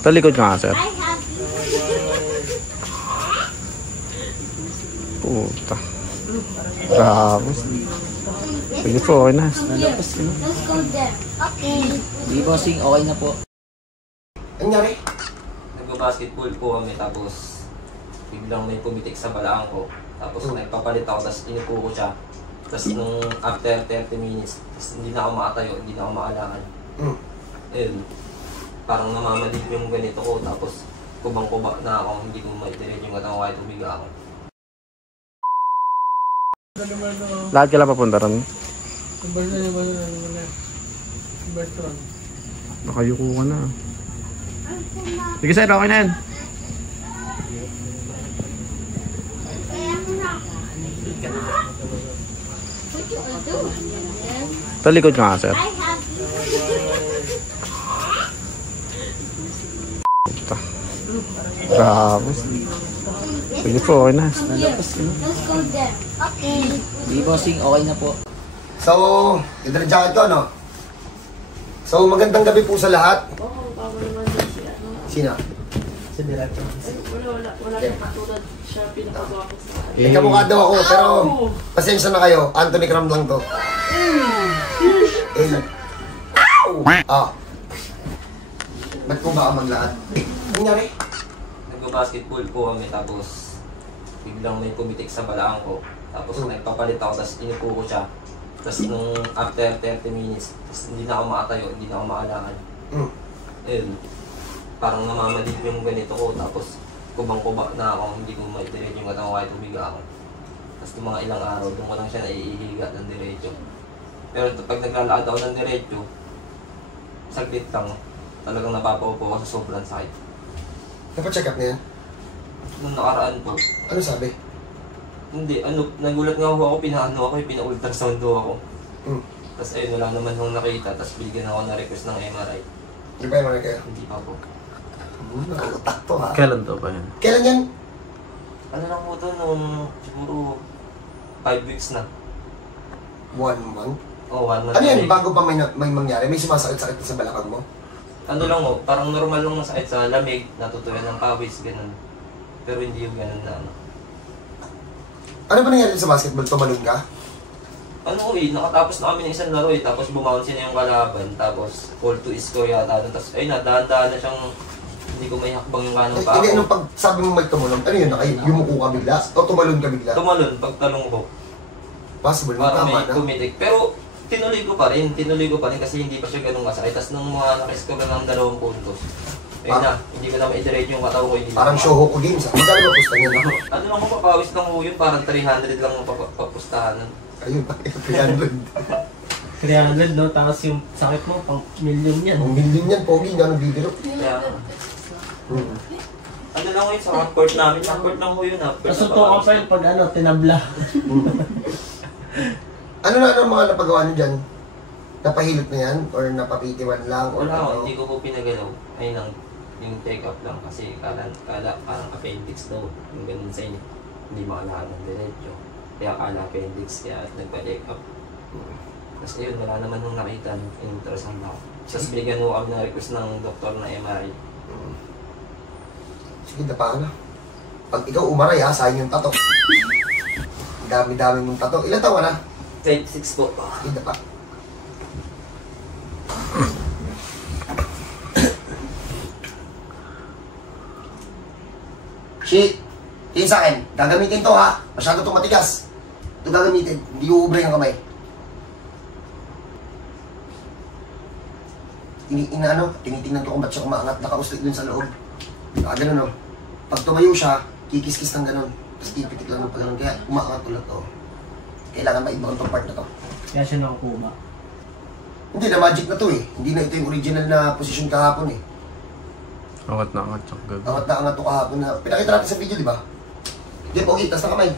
Talikod ka nga, sir. Puta. Grabe. Sige po, okay na. Let's go there. Okay. Hindi bossing, okay na po. Ano nangyari? Nagbabasketball po kami tapos biglang may pumitik sa balaan ko. Tapos nagpapalit ako, tapos inupo ko siya. Tapos nung after 30 minutes, tapos hindi na ako makatayo, hindi na ako makalakad. Ayun, parang namamadip yung ganito ko, tapos kubang-kuba na ako, hindi ko maitirin yung katang kahit umiga ako. Lahat ka lang papunta ron? Nakayuko ka na. Sige sir, okay na yan. Talikod ka nga, sir. Puta. Grabe. Sige po, okay na. Let's go there. Okay. Hindi bossing, okay na po. So, ito na jacket ko, no? So, magandang gabi po sa lahat. Sino? Sa director. Wala kang katulad siya pinapagawa ko sa akin. May kamukha daw ako, pero pasensya na kayo. Anthony Cram lang to. Ba't po ba ka maglahat? Ano nangyari? Nagbabasketball po kami tapos biglang may pumitik sa balaan ko. Tapos nagpapalit ako, tapos inupo ko siya. Tapos nung after 30 minutes, tapos hindi na ako makatayo, hindi na ako makalakad. Ayun, parang namamadip yung ganito ko, tapos kubang-kuba na ako, hindi ko maitirin yung katang kahit umiga ako. Tapos yung mga ilang araw, doon ko lang siya naiihiga ng diretso. Pero pag naglalakad ako ng diretso, saglit lang, talagang napapaupo ako sa sobrang sakit. Napacheck up na yan? Nung nakaraan po, Ano sabi? hindi, nagulat nga ako, pina-ultrasound ako. Tapos ayun, wala naman nung nakita, tapos binigyan ako na request ng MRI. Di ba yung kayo? Hindi pa po. Nakakatak to ha. Kailan to ba yan? Kailan yan? Ano lang po to, nung siguro 5 weeks na. 1 month? Oh, 1 month. Ano yan? Bago pa may mangyari? May sumasakit-sakit sa balakang mo? Ano lang mo, parang normal lang sakit sa lamig, natutuyan ng pawis, ganun. Pero hindi yung ganun na ano. Ano ba nangyari sa basketball? Tumalon ka? Ano nakatapos na kami ng isang laro tapos bumounce na yung kalaban, tapos call to score yata, tapos ayun na, dahan-dahan na siyang hindi ko may hakbang yung kanong pa ako. Hindi, nung pag sabi mo may tumalon, ano yun? Yumuko ka bigla? O tumalon ka bigla? Tumalon, pagtalong ko. Possible, Parang tama may na. kumitik. Pero tinuloy ko pa rin kasi hindi pa siya ganun kasakit. Tapos nung mga nakis ko lang ng 2 puntos, ayun na, hindi ko na ma-iterate yung katawan ko. Hindi Parang Shohoku Games ha? Magkano ba pusta niya? Ano lang ko, papawis lang ko yun, parang 300 lang ang papustahan. Ayun, 300. 300 no, tapos yung sakit mo pang milyon yan. Ang million yan, pogi na nagbibiro. Kaya, ano lang ko yun sa court namin, sa court lang ko yun ha. Tapos tutukan pa yun pag ano, tinabla. Ano na ang mga napagawa niyo dyan? Napahilot na yan? Or napapitiwan lang? Or Wala ko, ano? hindi ko po pinagalaw. Ayun lang, yung check-up lang kasi kala parang appendix daw. Yung ganun sa inyo, hindi makalakad ng diretso. Kaya kala appendix, kaya nagpa-check up. Tapos ayun, wala naman nung nakita, ultrasound ako. Tapos binigyan mo kami ng request ng doktor na MRI. Sige, dapa na. Pag ikaw umaray ha, sayang yung tato. Dami-dami mong tato. Ilan taon ka na? 26 po. Sige, dapa. Shit! Tingin sa akin, gagamitin to ha. Masyado itong matigas. Ito gagamitin, hindi uubray ang kamay. Tinitingnan ko kung ba't siya umaangat, nakauslit dun sa loob. Ganun o. Pag tumayo siya, kikis-kis ng ganun. Tapos tipitik lang ng pagano'n. Kaya umaangat ulit to. Kailangan maibakan tong part na to. Kaya siya nakakuha. Hindi na, magic na to eh. Hindi na ito yung original na position kahapon eh. Angat na angat, tsaka gagawin. Angat na angat to kahapon na. Pinakita natin sa video, di ba? Hindi, pogi, taas na kamay.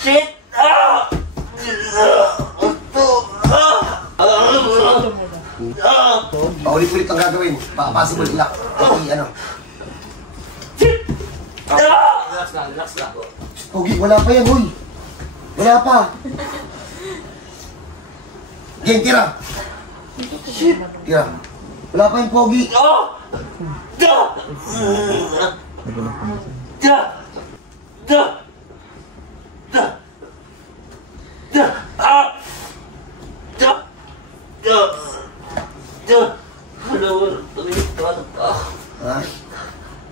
Shit! Paulit-ulit ang gagawin. Possible ilak. Okay, ano. Relax lang, relax lang. Pogi, wala pa yan, huy. Wala pa. Game, tira. Tira. Wala pa yung Pogi. Ha?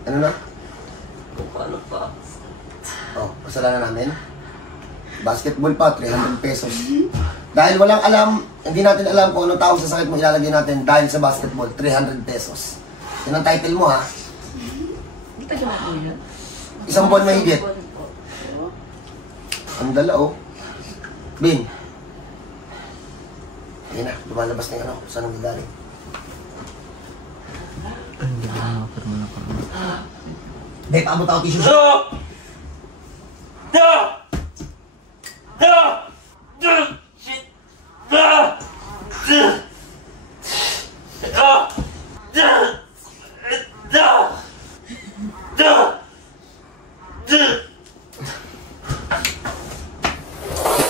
Ano na? Paano pa? Oh, kasalanan namin. Basketball pa, 300 pesos. Dahil walang alam, hindi natin alam kung anong tawag sa sakit mo ilalagay natin dahil sa basketball, 300 pesos. Yan ang title mo, ha? Isang buwan mahigit. Ang dala, oh. Bin. Ayan na, lumalabas na yung ano, saan ang galing. Dahil paabot ako tissue siya.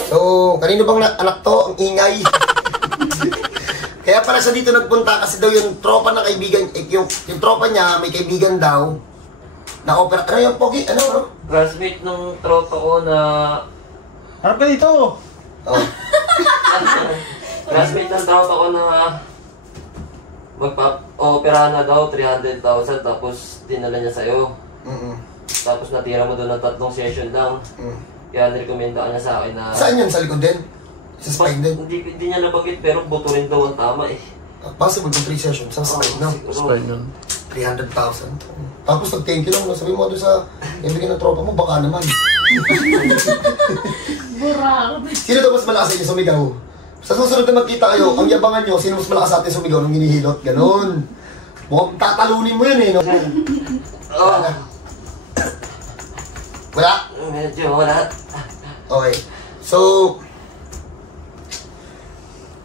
So, kanino bang anak to? Ang ingay. Kaya pala siya dito nagpunta kasi daw yung tropa ng kaibigan, yung tropa niya, may kaibigan daw, na-opera. Ano yung Pogi? Ano? Classmate ng tropa ko na... Harap ka dito! Oh. Classmate ng tropa ko na... Magpa-opera na daw, 300,000, tapos dinala niya sa'yo. Tapos natira mo doon ng 3 session lang. Kaya nirekomenda niya sa akin na... Saan yun? Sa likod din? Sa spine din? Hindi niya nabagit, pero buto rin daw ang tama eh. Possible kung 3 sessions. Sa spine, no? Spine yun. 300,000. Tapos nag-thank you lang. Sabi mo doon sa ibigay ng tropa mo, baka naman. Sino daw mas malakas sa inyo sumigaw? Sa susunod na magkita kayo, ang yabangan nyo, sino mas malakas sa atin sumigaw nung hinihilot? Ganon. Mukhang tatalunin mo yun eh, no? Wala? Medyo wala. Okay. So,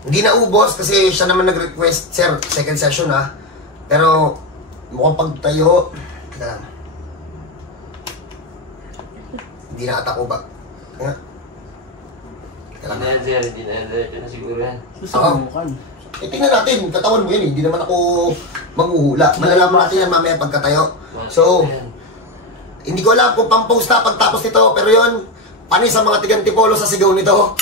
hindi na ubos kasi siya naman nag-request, sir, second session ha. Pero, mukhang pagtayo. Teka lang. Hindi na atako ba? Nga. Teka lang. Hindi na yan sir, hindi na yan. Diretso na siguro yan. Susubukan. Eh, tingnan natin. Katawan mo yan eh. Hindi naman ako maghuhula. Malalaman natin yan mamaya pagkatayo. So, hindi ko alam kung pang-post na pagtapos nito. Pero yun, paano sa mga tigantipolo sa sigaw nito?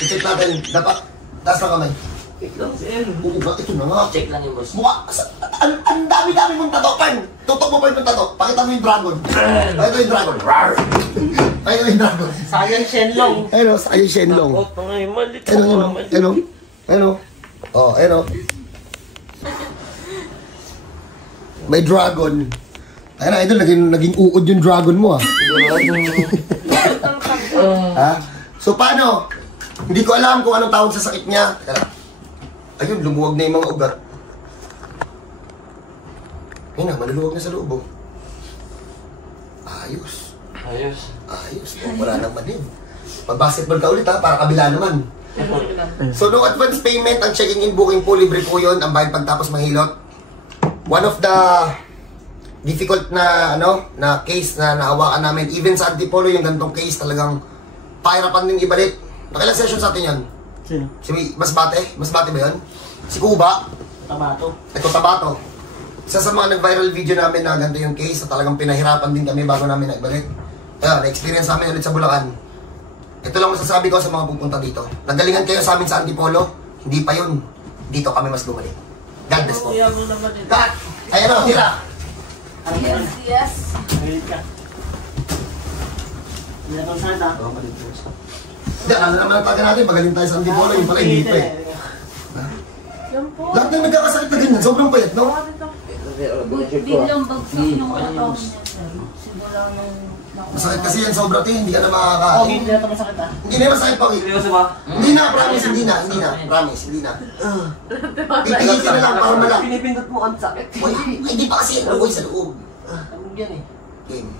I-check natin. Dapat, taas ng kamay. Wait lang sir. Oo ba? Ito na nga. Check lang yung boss. Mukha, ang dami-dami mong tato, Pan! Tutok mo pa yung tato. Pakita mo yung dragon. Pakita yung dragon. Rawr! Pakita mo yung dragon. Sayang Shenlong. Ano, sa'yo Shenlong. Oh, pangay, malit Ano, ako. ano, ano, ano. Oh, ano. May dragon. Ayun na, idol, naging uod yung dragon mo, ah. Ha? So, paano? Hindi ko alam kung anong tawag sa sakit niya. Tara. Ayun, lumuwag na yung mga ugat. Ayun na, maluluwag na sa loob, oh. Ayos. Ayos. Ayos. Oh, wala naman din. Pag-basketball ka ulit, ha? Para kabila naman. So, no advance payment, ang checking in, booking po, libre po yun. Ang bayad pagtapos mahilot. One of the difficult na, na case na nahawakan namin. Even sa Antipolo, yung gantong case talagang pahirapan din ibalik. Nakailang session sa atin yan? Sino? Si Masbate? Masbate ba yun? Si Kuba? Tabato. Ito, Tabato. Isa sa mga nag-viral video namin na ganito yung case na talagang pinahirapan din kami bago namin naibalik. Kaya, na-experience namin ulit sa Bulacan. Ito lang masasabi ko sa mga pupunta dito. Nagalingan kayo sa amin sa Antipolo, hindi pa yun. Dito kami mas bumalik. God bless po. Kuya mo naman din. God! Ayan o, tira! Yes. Mahilig ka. Hindi na kang sana. Hindi, ano naman ang taga natin, magaling tayo sa Antipolo, yung pala hindi pa eh. Lahat ng nagkakasakit na ganyan, sobrang payat, no? Biglang bagsak yung katawan niya, sir. Simula nung... Masakit kasi yan, sobra tayo, hindi ka na Oh, makakain. hindi na ito masakit ah. Hindi na masakit pa, Seryoso ba? Hindi na, promise, hindi na, promise, hindi na. Titigil ka na lang, para malak. Pinipindot mo ang sakit. Uy, hindi pa kasi yan, uy, sa loob. Ano yan eh? Game.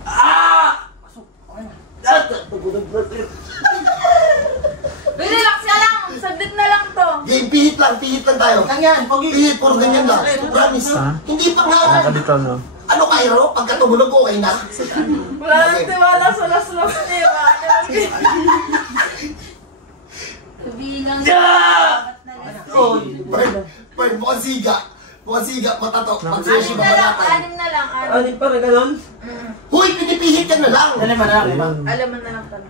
Relax ka lang. Saglit na lang to. Game, pihit lang tayo. Ganyan, pogi. Pihit, puro ganyan lang. Promise. Ha? Hindi pa nga. Nakadito, no? Ano kayo? Pagka tumulog, okay na. Wala nang tiwala sa las-las niya. Bilang Pwede, mukhang siga. Mukhang siga, matato. Anim na lang, anim na lang. Ano para ganon? Huy, pinipihit ka na lang. Dali man na, lima. Alaman na lang pala.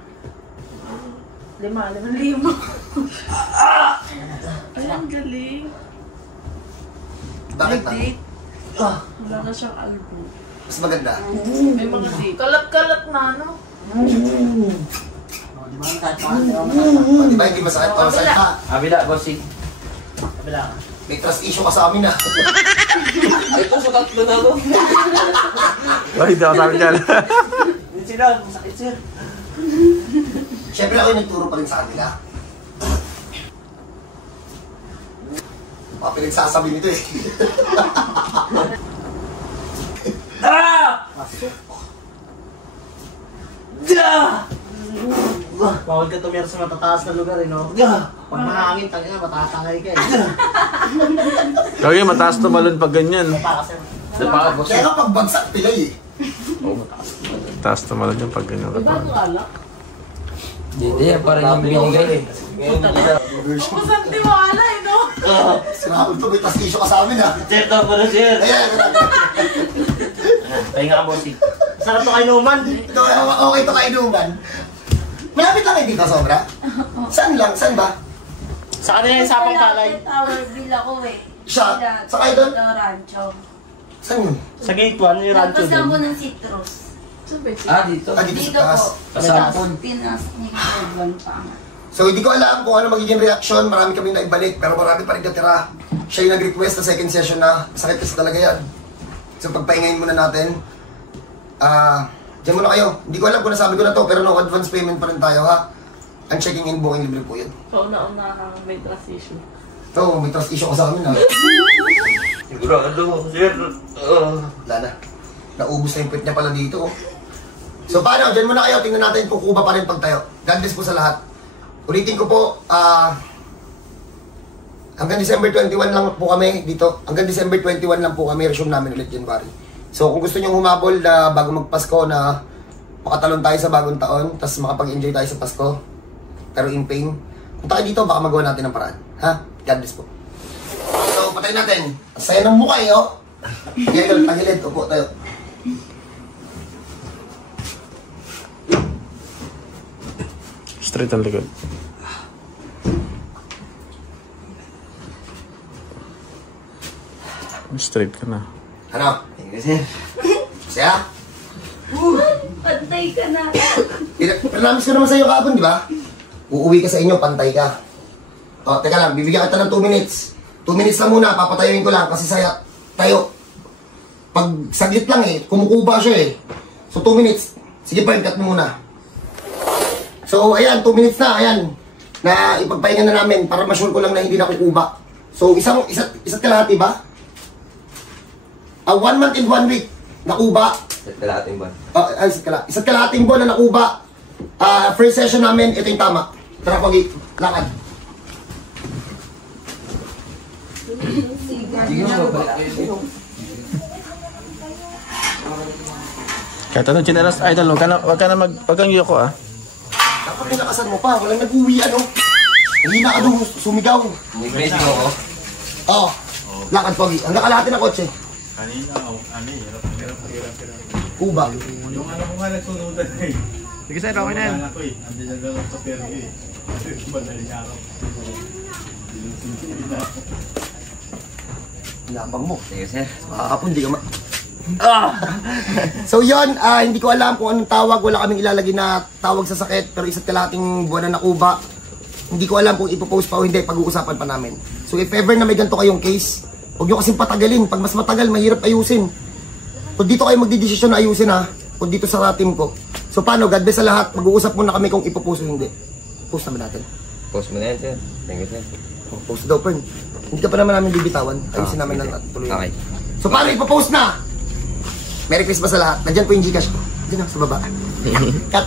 Lima. Ay, ang galing. Bakit ba? Wala na siyang albo. Mas maganda. May mga date. Kalat-kalat na, no? Di ba hindi masakit? O, masakit ka. Kabila, bossing. Kabila. May trust issue ka sa amin ah. Ay po, sa tatlo na to. Ay, hindi ako sabi dyan. Hindi sila, masakit sir. Siyempre ako yung nagturo pa rin sa kanila. Mga pinagsasabi nito eh. Bawal ka tumira sa matataas na lugar, no? Pag mahangin, tangina, matatangay ka eh. Kaya mataas tumalon pag ganyan. Pa kasi. Kaya kapag bagsak pilay eh. Mataas tumalon yung pag ganyan. Hindi, parang yung binigay. Kusang tiwala, eh, no? Sinabi ito, may trust issue ka sa amin ah. Check up mo na sir. Ayan, Pahinga ka, bossing. Sarap to kay Numan. ito, okay ito kainuman. Malapit lang eh dito, sobra. Saan lang? Saan ba? Sa kanila yung sapang palay. Tower bill ako eh. Siya? Sa kayo doon? Rancho. Saan yun? Sa gate 1, yung rancho Tapos lang po doon. ng citrus. Dito. Ah, dito Dito sa taas. po. Kasapon. Pinas ni Edwan pa. So, hindi ko alam kung ano magiging reaction. Marami kaming naibalik, pero marami pa rin natira. Siya yung nag-request sa second session na sakit kasi talaga yan. So, pagpahingayin muna natin. Diyan muna kayo. Hindi ko alam kung nasabi ko na to, pero no advance payment pa rin tayo, ha? Ang checking in booking libre po yun. Kauna-una kang may trust issue. Ito, may trust issue ka sa amin, ha? Sigurado, sir. Wala na. Naubos na yung pwet niya pala dito, oh. So, paano? Diyan muna kayo. Tingnan natin kung kuba pa rin pag tayo. God bless po sa lahat. Ulitin ko po, hanggang December 21 lang po kami dito. Hanggang December 21 lang po kami. Resume namin ulit January. So kung gusto nyo humabol na bago magpasko na makatalon tayo sa bagong taon, tapos makapag-enjoy tayo sa Pasko, pero in pain, punta kayo dito, baka magawa natin ng paraan. Ha? God bless po. So patayin natin. Saya ng mukha eh, oh. Kaya doon, tagilid. Upo tayo. Straight ang likod. Straight ka na. Ano? Thank you, sir. Saya? Pantay ka na. Pinamis ko naman sa'yo kahapon, di ba? Uuwi ka sa inyo, pantay ka. O, teka lang, bibigyan kita ng 2 minutes. 2 minutes lang muna, papatayuin ko lang kasi saya tayo. Pag saglit lang eh, kumukuba siya eh. So 2 minutes. Sige pa, cut mo muna. So ayan, 2 minutes na, ayan. Na ipagpahinga na namin para ma-sure ko lang na hindi na kukuba. So isa't kalahati ba? 1 month and 1 week nakuba. Kalahating ba? Isa't kalahating buwan na nakuba. First session namin, ito yung tama. Tara, Pogi, lakad. Kahit anong chinelas, idol, wag ka na yoko ah. Dapat nilakasan mo pa, walang nag-uwi ano. Hindi na ka doon sumigaw. Ready mo ako? Oo, lakad, Pogi. Hanggang kalahati na kotse. Kanina, hirap. Kuba. Yung ano ko nga nagsunudan eh. Sige sir, okay na yan. Yung anak ko eh, andi na lang sa pergi eh. Madaling araw. Labang mo. Thank you, sir. Makakapon, di ka So yun, hindi ko alam kung anong tawag. Wala kaming ilalagay na tawag sa sakit. Pero isa't kalahating buwan na nakuba. Hindi ko alam kung ipopost pa o hindi. Pag-uusapan pa namin. So if ever na may ganito kayong case, huwag nyo kasing patagalin. Pag mas matagal, mahirap ayusin. Kung dito kayo magdidesisyon na ayusin ha. Kung dito sa team ko. So paano, God bless sa lahat. Mag-uusap muna kami kung ipopost o hindi. Post naman natin. Post mo na yan, sir. Thank you, sir. Post daw, Pern. Hindi ka pa naman namin bibitawan. Ayusin namin sige. na tuloy. Okay. So paano ipopost na? Merry Christmas sa lahat. Nandyan po yung Gcash ko. Diyan na, sa baba. Cut.